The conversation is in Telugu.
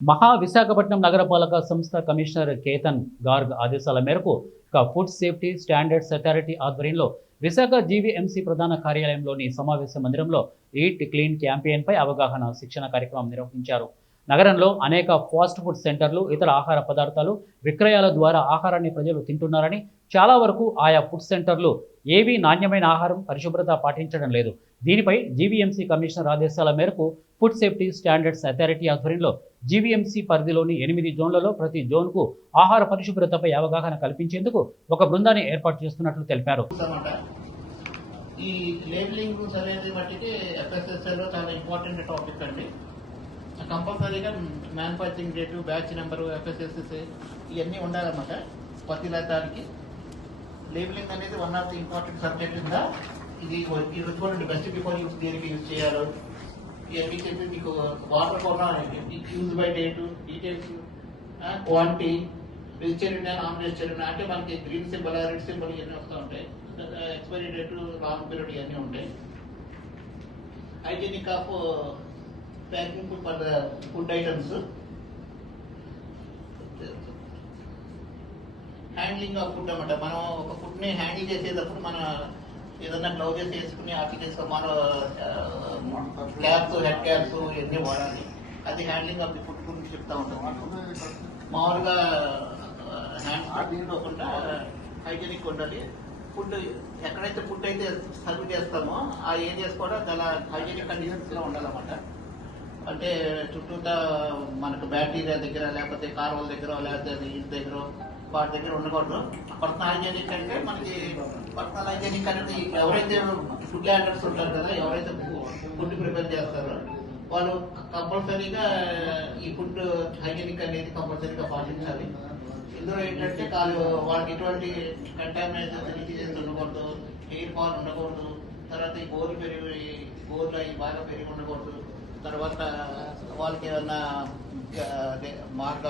విశాఖపట్నం నగరపాలక సంస్థ కమిషనర్ కేతన్ గార్గ్ ఆదేశాల మేరకు ఫుడ్ సేఫ్టీ స్టాండర్డ్స్ అథారిటీ ఆధ్వర్యంలో విశాఖ జీవీఎంసీ ప్రధాన కార్యాలయంలోని సమావేశ మందిరంలో ఈట్ క్లీన్ క్యాంపెయిన్పై అవగాహన శిక్షణ కార్యక్రమం నిర్వహించారు. నగరంలో అనేక ఫాస్ట్ ఫుడ్ సెంటర్లు, ఇతర ఆహార పదార్థాలు విక్రయాల ద్వారా ఆహారాన్ని ప్రజలు తింటున్నారని, చాలా వరకు ఆయా ఫుడ్ సెంటర్లు ఏవీ నాణ్యమైన ఆహారం, పరిశుభ్రత పాటించడం లేదు. దీనిపై జీవీఎంసీ కమిషనర్ ఆదేశాల మేరకు ఫుడ్ సేఫ్టీ స్టాండర్డ్స్ అథారిటీ ఆధ్వర్యంలో జీవీఎంసీ పరిధిలోని 8 జోన్లలో ప్రతి జోన్కు ఆహార పరిశుభ్రతపై అవగాహన కల్పించేందుకు ఒక బృందాన్ని ఏర్పాటు చేస్తున్నట్లు తెలిపారు. ఈ లేబులింగ్ రూల్స్ అనేది మట్టికి ఎఫ్ఎస్ఎస్ఎల్లో చాలా ఇంపార్టెంట్ టాపిక్ అండి. కంపల్సరీగా మ్యానుఫ్యాక్చరింగ్ డేటు, బ్యాచ్ నెంబరు, ఎఫ్ఎస్ఎస్ఎస్ ఇవన్నీ ఉండాలన్నమాట. ప్రతి దానికి లేబులింగ్ అనేది one of the important subject ఉందా. ఇది చూడండి, బెస్ట్ బిఫోర్ యూజ్ దేనికి యూజ్ చేయాలో ఇవన్నీ చెప్పి మీకు వాటర్ కూడా use by date, details, quantity, vegetarian, non vegetarian అంటే మనకి గ్రీన్ సింబల్, రెడ్ సింబల్ ఇవన్నీ వస్తూ ఉంటాయి. ఎక్స్పైరీ డేటు, లాంగ్ పీరియడ్ ఇవన్నీ ఉంటాయి. Hygienic of packing for the food items, handling of food అన్నమాట. మనం ఒక ఫుడ్ని హ్యాండిల్ చేసేటప్పుడు మన ఏదన్నా గ్లౌజెస్ వేసుకుని ఆర్టికల్స్ మన క్యాప్స్, హెడ్ క్యాప్స్ ఇవన్నీ వాడాలి. అది హ్యాండ్లింగ్ ఆఫ్ ది ఫుడ్ గురించి చెప్తా ఉంటాం. మామూలుగా హ్యాండ్ తీసుకోకుండా హైజీనిక్ ఉండాలి. ఫుడ్ ఎక్కడైతే ఫుడ్ అయితే సర్వ్ చేస్తామో ఆ ఏరియాస్ కూడా చాలా హైజీనిక్ కండిషన్స్ లో ఉండాలన్నమాట. అంటే చుట్టూతా మనకు బ్యాక్టీరియా దగ్గర, లేకపోతే కార్వల దగ్గర, లేకపోతే ఇంటి దగ్గర, వాటి దగ్గర ఉండకూడదు. పర్సనల్ హైజీనిక్ అంటే మనకి పర్సనల్ హైజీనిక్ అనేది ఎవరైతే ఫుడ్ ల్యాండర్స్ ఉంటారు కదా, ఎవరైతే ఫుడ్ ప్రిపేర్ చేస్తారో వాళ్ళు కంపల్సరీగా ఈ ఫుడ్ హైజీనిక్ అనేది కంపల్సరీగా పాటించాలి. ఇందులో ఏంటంటే వాళ్ళకి ఎటువంటి కంటామినేషన్స్, డిసీజెస్ ఉండకూడదు, ఎయిర్ ఫాల్ ఉండకూడదు. తర్వాత ఈ గోర్లు అవి బాగా పెరిగి ఉండకూడదు. తర్వాత వాళ్ళకి ఏమన్నా మార్గ